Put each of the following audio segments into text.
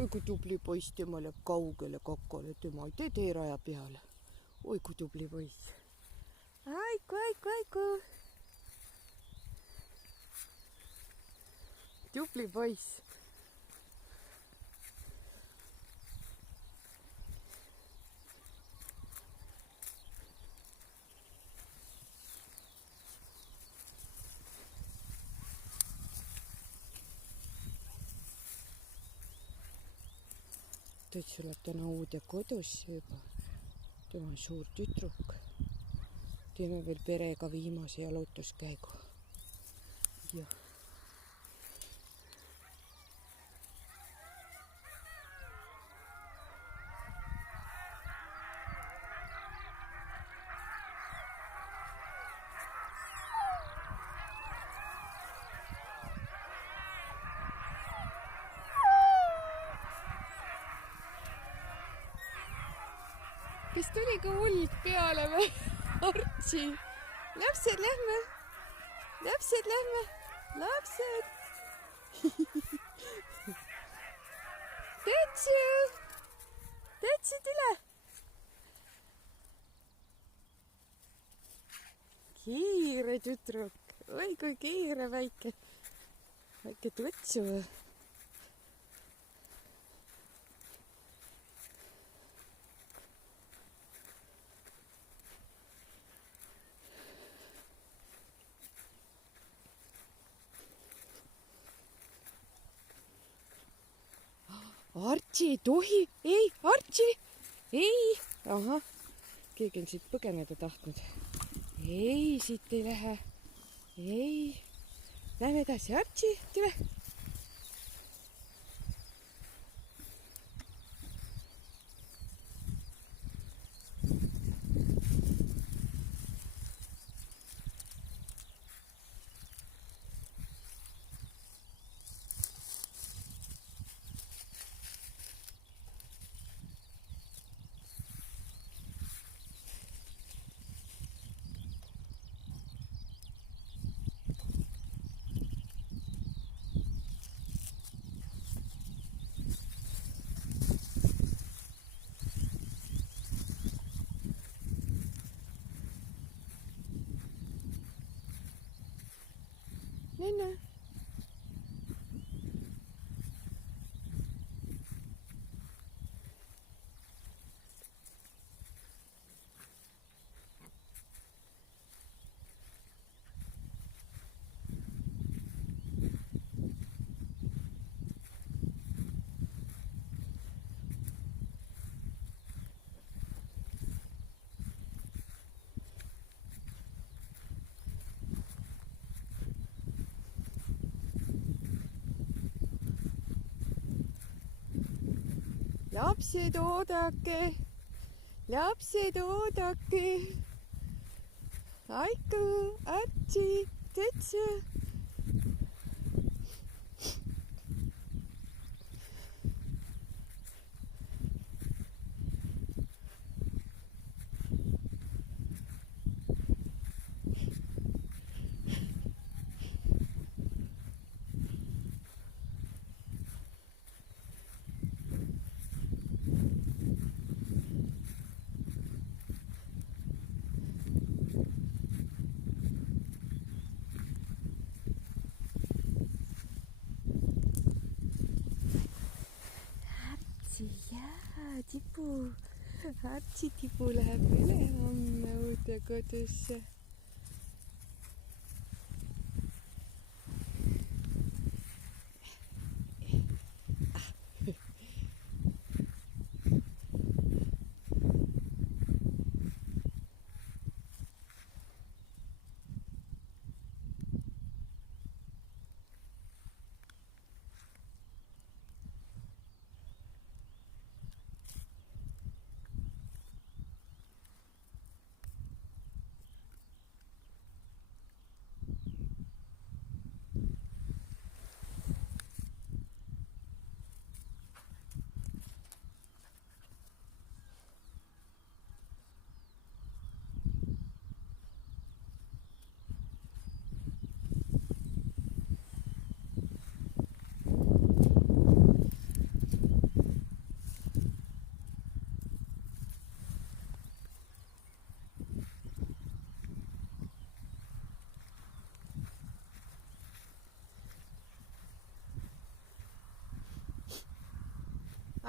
oi kui tubli poiss, tema läheb kaugele kakale, tema ei tee teeraja peale. oi kui tubli poiss. Aiku. Tubli poiss. Tõts läheb täna uude kodusse juba. Tema on suur tütruk. Teeme veel perega viimase jalutuskäigu. Ja. Kas tuli ka uld peale või? Artsi! Lapsed, lähme! Tõtsu, tule! Kiire tütruk! Oi kui kiire väike tõtsu! Artsi ei tohi, ei, Artsi, ei, ahah, keegi on siit põgeneda tahtnud. Ei, siit ei lähe, ei, lähme edasi, Artsi, tule. Nene. Lapsed oodake. Aiku, Artsi, Tõtsu. Jaa, tipu. Artsi tipu läheb üle homme uude kodusse.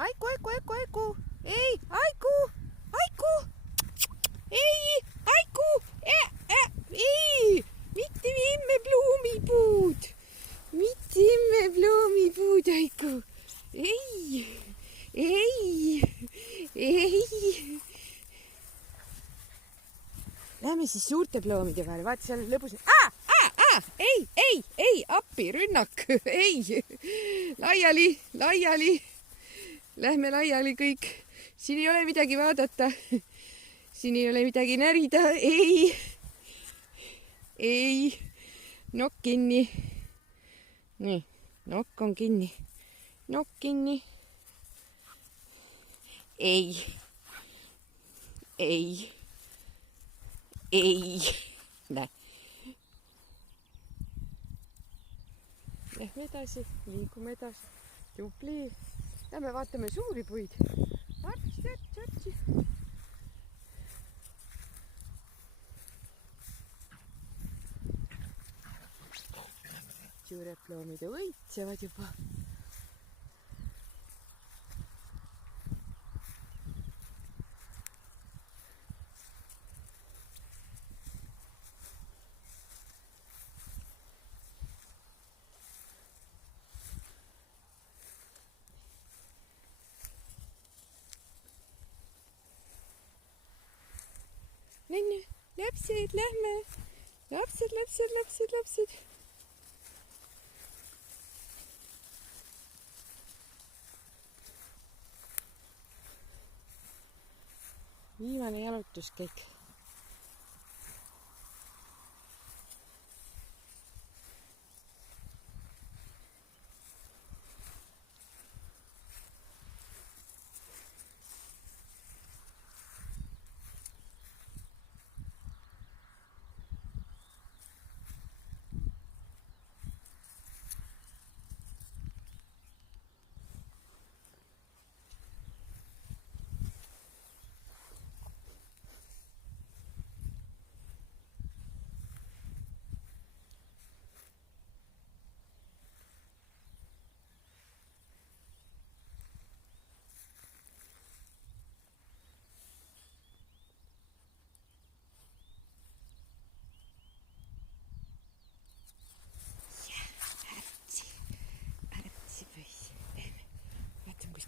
Aiku, Aiku, Aiku, Aiku. Ei, Aiku, Aiku. Ei, Aiku. Ei, mitte viime bloomipuud. Mitte viime bloomipuud, Aiku. Ei, ei, ei. Lähme siis suurte ploomide peale, vaata seal lõbus. Ei, appi, rünnak, ei, laiali. Lähme laiali kõik. Siin ei ole midagi vaadata. Siin ei ole midagi närida, ei. Nokk kinni. Nii, nokk on kinni. Nokk kinni. Ei. Näe. Lähme edasi, liigume edasi. Tubli. Lähme vaatame suuri puid. Artsi. Suured ploomid õitsevad juba. Lähme, lapsed, lähme. Lapsed. Viimane jalutuskäik.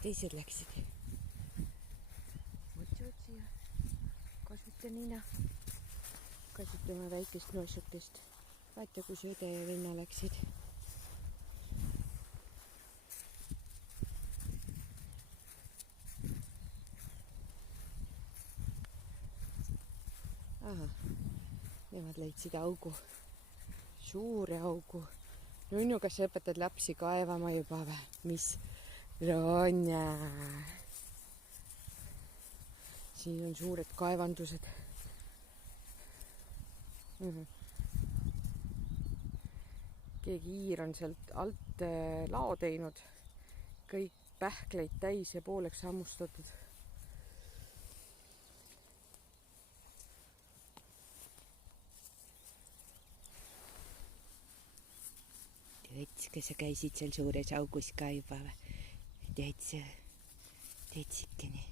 Teised läksid. Otsi ja kasuta nina. Kasutame väikest noosukest. Vaata, kus õde ja venna läksid. Aha, nemad leidsid augu. Suure augu. Nunnu, kas sa õpetad lapsi kaevama juba või? Mis? Ronja. Siin on suured kaevandused. Keegi hiir on sealt alt lao teinud. Kõik pähkleid täis ja pooleks hammustatud. Tead, kas sa käisid seal suures augus ka juba või? Teed sikkene.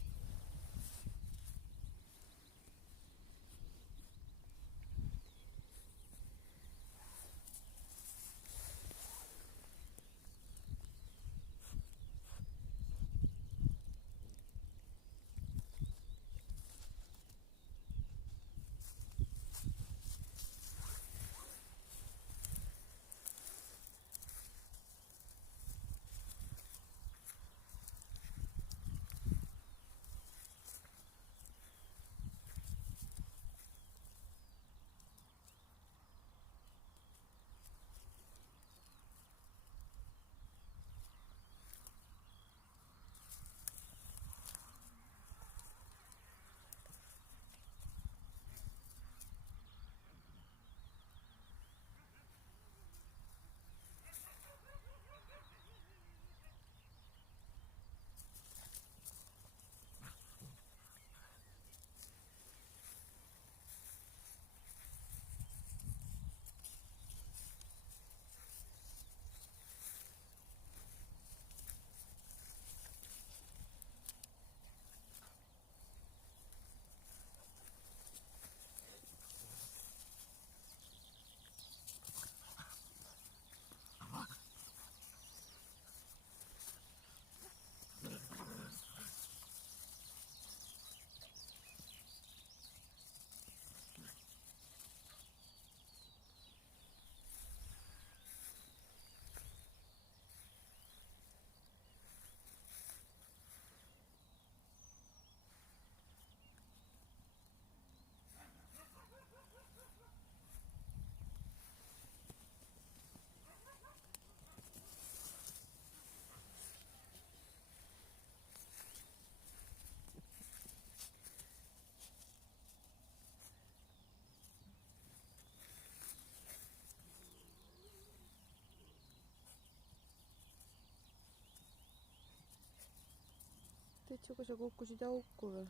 Pitsuga, sa kukkusid auku või?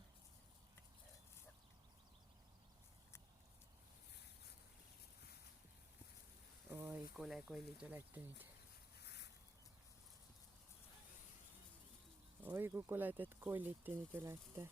Oi, kole kollid olete nüüd. Oi, kui koledad kollid te nüüd olete.